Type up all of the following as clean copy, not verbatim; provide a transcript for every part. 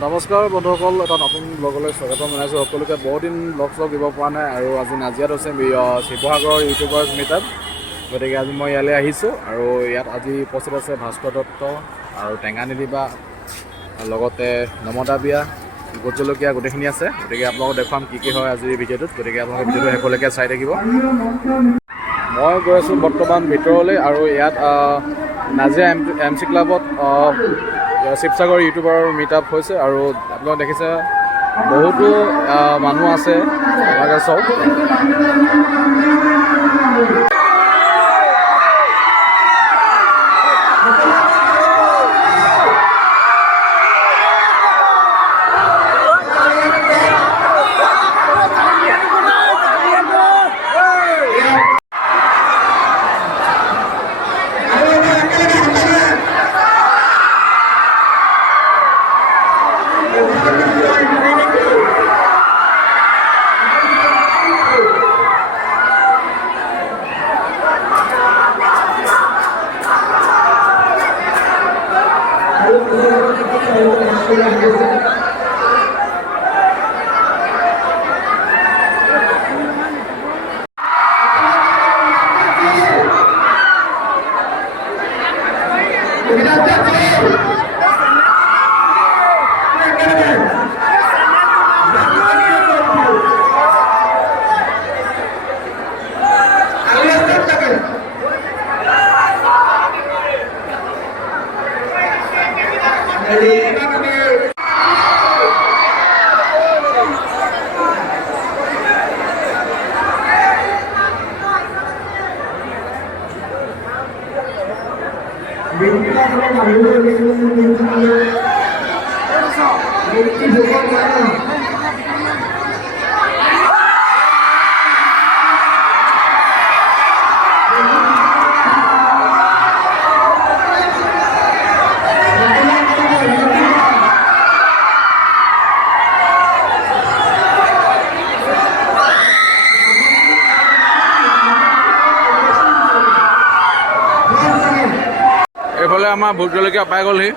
নমস্কাৰ বন্ধুসকল, এটা নতুন ব্লগলৈ স্বাগতম জনাইছোঁ। সকলোকে বহুদিন ব্লগ চলগ দিব পৰা নাই আৰু আজি নাজিৰাত হৈছে শিৱসাগৰৰ ইউটিউবাৰ্ছ মিটআপ। গতিকে আজি মই ইয়ালৈ আহিছোঁ আৰু ইয়াত আজি উপস্থিত আছে ভাস্কৰ দত্ত আৰু টেঙানিধি বা লগতে নমতা বিয়া, গোট জলকীয়া গোটেইখিনি আছে। গতিকে আপোনালোকক দেখুৱাম কি হয় আজিৰ ভিডিঅ'টোত। গতিকে আপোনালোকে ভিডিঅ'টো শেষলৈকে চাই থাকিব। মই গৈ আছোঁ বৰ্তমান ভিতৰলৈ আৰু ইয়াত নাজিৰা এম চি ক্লাবত শিৱসাগৰ ইউটিউবাৰৰ মিটআপ হৈছে আৰু আপোনালোকে দেখিছে বহুতো মানুহ আছে। আপোনালোকে চাওক। এইফালে আমাৰ ভোট জলকীয়া পাই গ'লহি।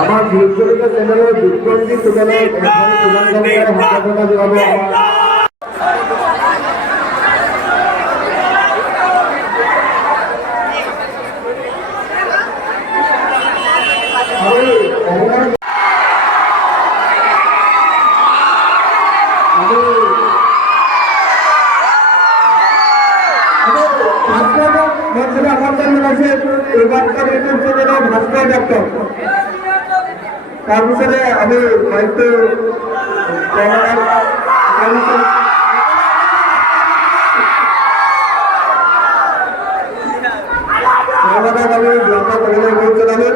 আমার ভিডিওটা চ্যানেলে বিক্রমজি চ্যানেলে হাতে ইউটিউব চেনেলৰ ভাস্কৰ দত্ত তাৰপিছতে আমি মাইকটো আমি ব্যাপার কৰিবলৈ অনুৰোধ জনালো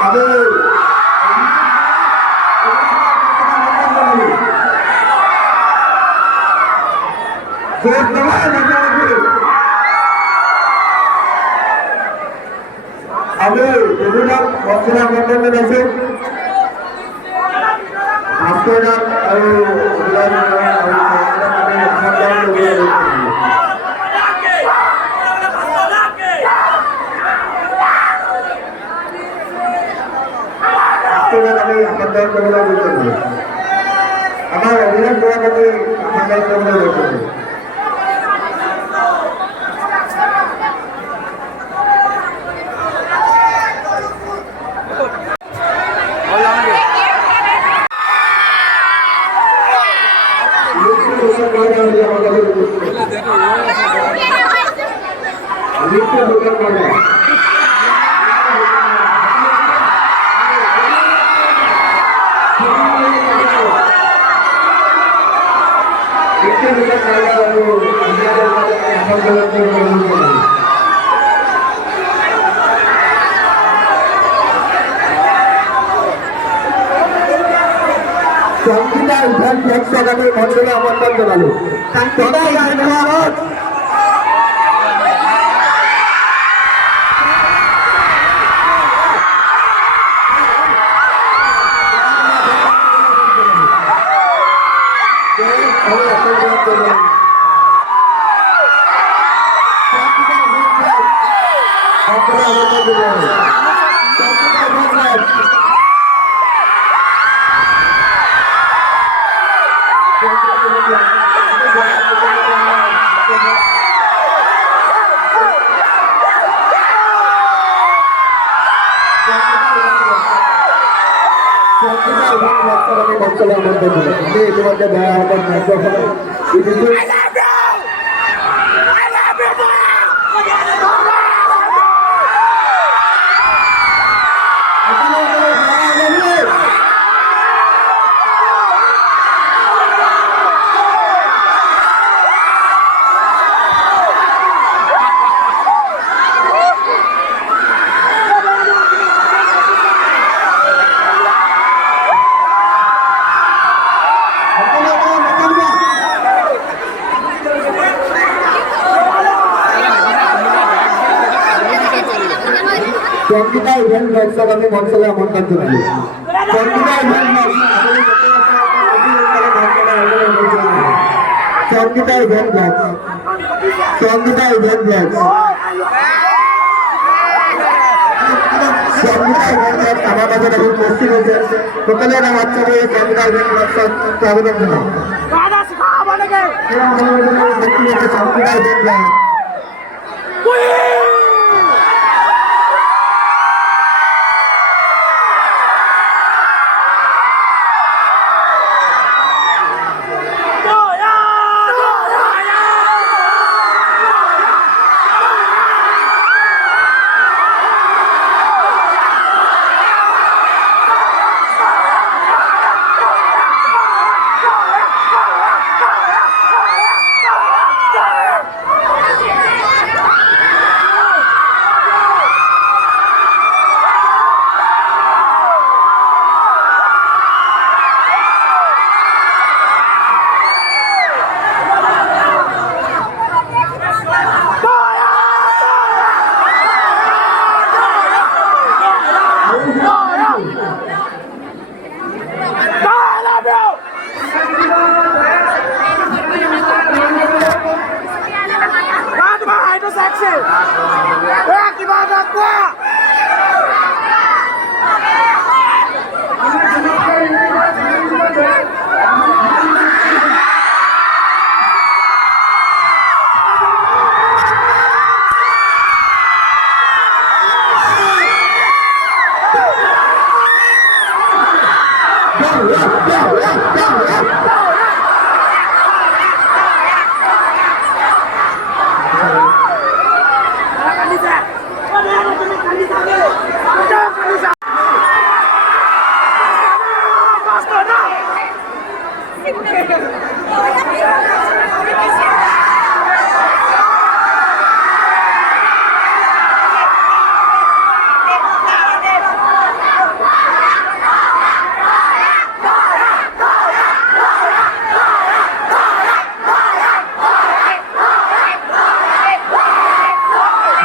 আমি আমি বিভিন্ন বস্তুৰ আমন্ত্ৰণ জনাইছো ভাস্কৰ দাস আৰু আমি আমন্ত্ৰণ কৰিবলৈ গৈছিলোঁ আমাৰ অভিনয় কৰাক আমি আমন্ত্ৰণ কৰিবলৈ গৈছিলোঁ সংগীতা ইভেন্ট নেক্সট আমি মঞ্চলৈ আমন্ত্ৰণ জনালো সংগীতা ইভেন্ট ইতিমধ্যে বেয়া হাতত মাইক্ৰফোন সংগীতা ইভেন্ট নেক্সট আমি মঞ্চলৈ আমন্ত্ৰণ জনালো Sangeeta event Sangeeta event Sangeeta event আমাৰ মাজত আজি উপস্থিত হৈছে সকলোৱে নাম আচ্ছাবে সংগীতা ইভেন্ট স্বাগতম জনাওঁ সংগীতা ইভেন্ট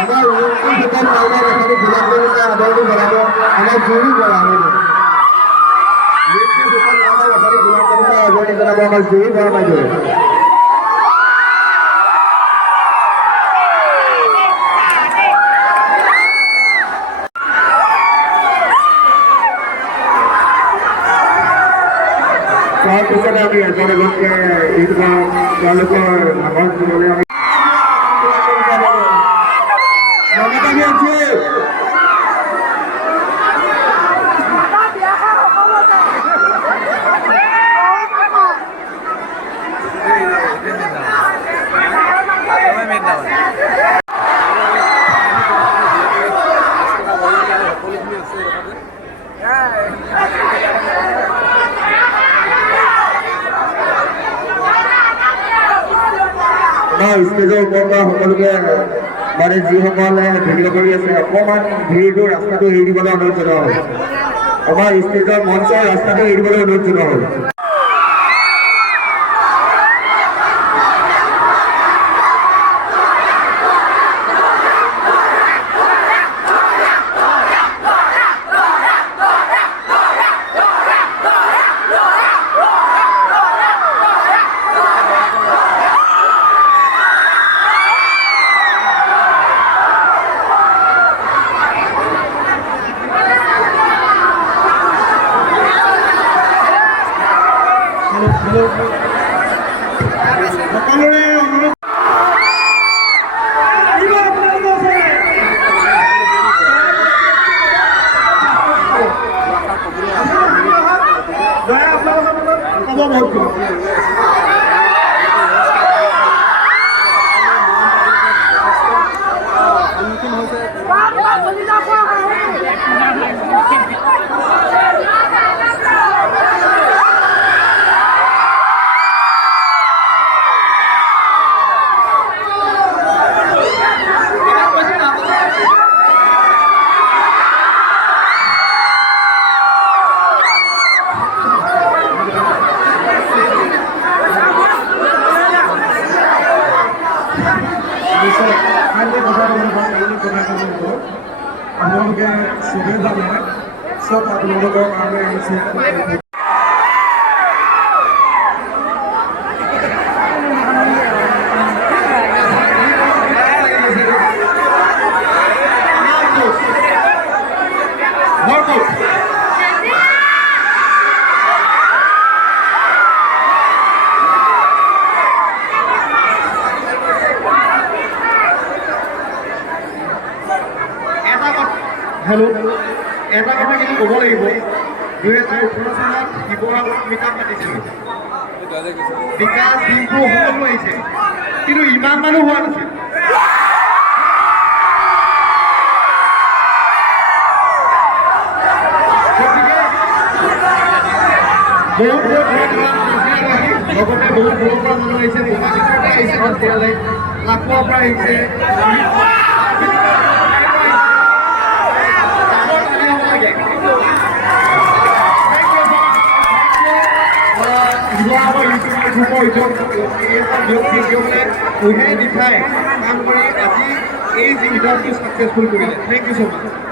আমাৰ উন্নতিৰ ক্ষেত্ৰত কাইলৈ এখানি বিলাপ কৰিছে আদৰণি জনাব আমাৰ জুৰি বৰা আদৰণি জনাব আমাৰ জুৰি বৰা বাইদেৱে তাৰপিছতে আমি এজন এজনকে তেওঁলোকৰ নামৰ দিবলৈ আমি ষ্টেজৰ ওপৰৰ পৰা সকলোকে মানে যিসকলে ভিডিঅ' কৰি আছে অকণমান ভিৰটো ৰাস্তাটো এৰি দিবলৈ অনুৰোধ জনোৱা হ'ল আমাৰ ষ্টেজৰ মঞ্চৰ ৰাস্তাটো এৰি দিবলৈ অনুৰোধ জনোৱা হ'ল আপোনালোকে চবেই জানে চব আপোনালোকৰ কাৰণে আহিছে হেল্ল' এটা কথা কিন্তু ক'ব লাগিব 2018 চনত শিৱসাগৰত মিটাপ পাতিছিল বিকাশ ডিম্পু সকলো আহিছে কিন্তু ইমান মানুহ হোৱা নাছিল বহুত লগতে বহুত দূৰৰ পৰা মানুহ আহিছে গুৱাহাটীৰ পৰা আহিছে নাজিৰালৈ লাখুৱাৰ পৰা আহিছে উহে দিঠাই কাম কৰি আজি এই যি মিটাৰটো ছাকচেছফুল কৰিলে থেংক ইউ ছ' মাছ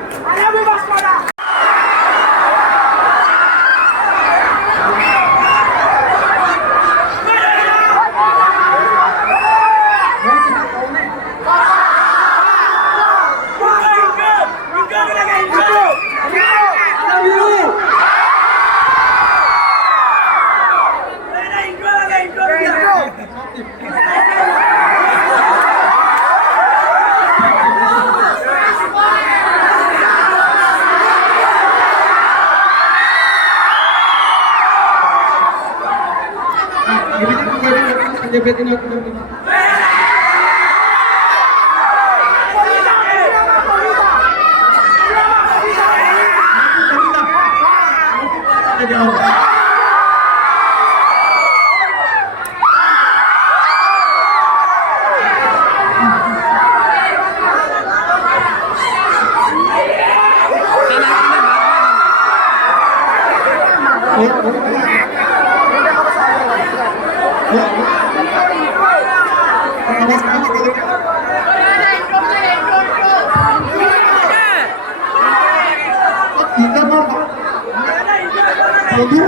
বন্ধু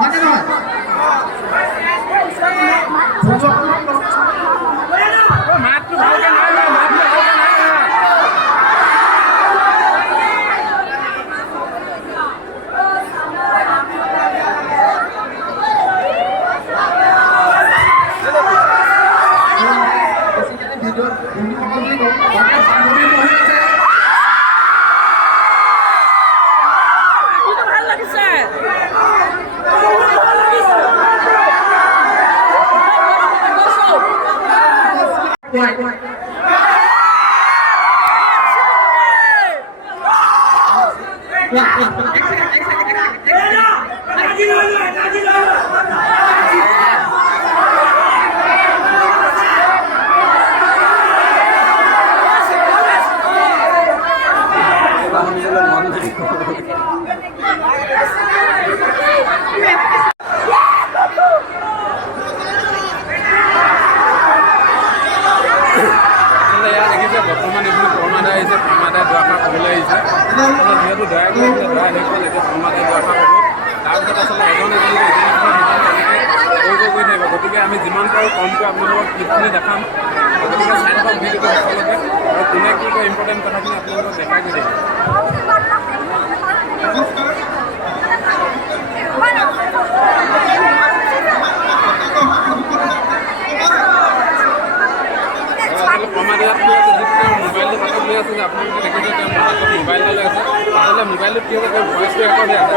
মানে নহয় মাতটো ভালকে নাই লোৱা, মাতটো ভালকে নাই লোৱা। বেছিকেলি ভিডিঅ'ত বন্ধুসকল বুলি কওঁ তাতে বান্ধৱী বহি আছে ভাল লাগিছে ইয়াত দেখিছে বৰ্তমান এইখিনি কৰ্মাদায় আহিছে, কৰ্মাদায় দুআষাৰ ক'বলৈ আহিছে। যিহেতু দয়া কৰিছে, দয়া শেষ হ'ল, এতিয়া কৰ্মাদায় দুআষাৰ ক'ব। তাৰপিছত আচলতে এজন এজনকৈ কৰি থাকিব। গতিকে আমি যিমান পাৰোঁ কমকৈ আপোনালোকক ক্লিপখিনি দেখাম। গতিকে চাই থাকক ভিডিঅ'টো সকলোকে, আৰু কোনে কি কয় ইম্পৰ্টেণ্ট কথাখিনি আপোনালোকক দেখাই গৈ থাকিব। কৰ্মাদিয়াত কি আছে, যিটো তেওঁ মোবাইলটো হাতত লৈ আছে, যে আপোনালোকে দেখিছে তেওঁ হাতত মোবাইল লৈ আছে। আচলতে মোবাইলটোত কি হৈছে, তেওঁ ভইচটো ৰেকৰ্ড হৈ আছে।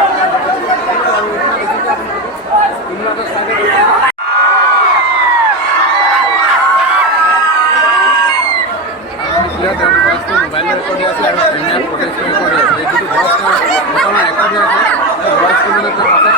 আৰু দেখিছে আপোনালোকে চাইডে তেওঁ ভইচটো মোবাইল ৰেকৰ্ড হৈ আছে আৰু প্ৰিমিয়াৰ ফটেজটো ৰেকৰ্ড হৈ আছে। এই যিটো ভইচ তেওঁ বৰ্তমান ৰেকৰ্ড হৈ আছে, সেই ভইচটো মানে তেওঁ পাছত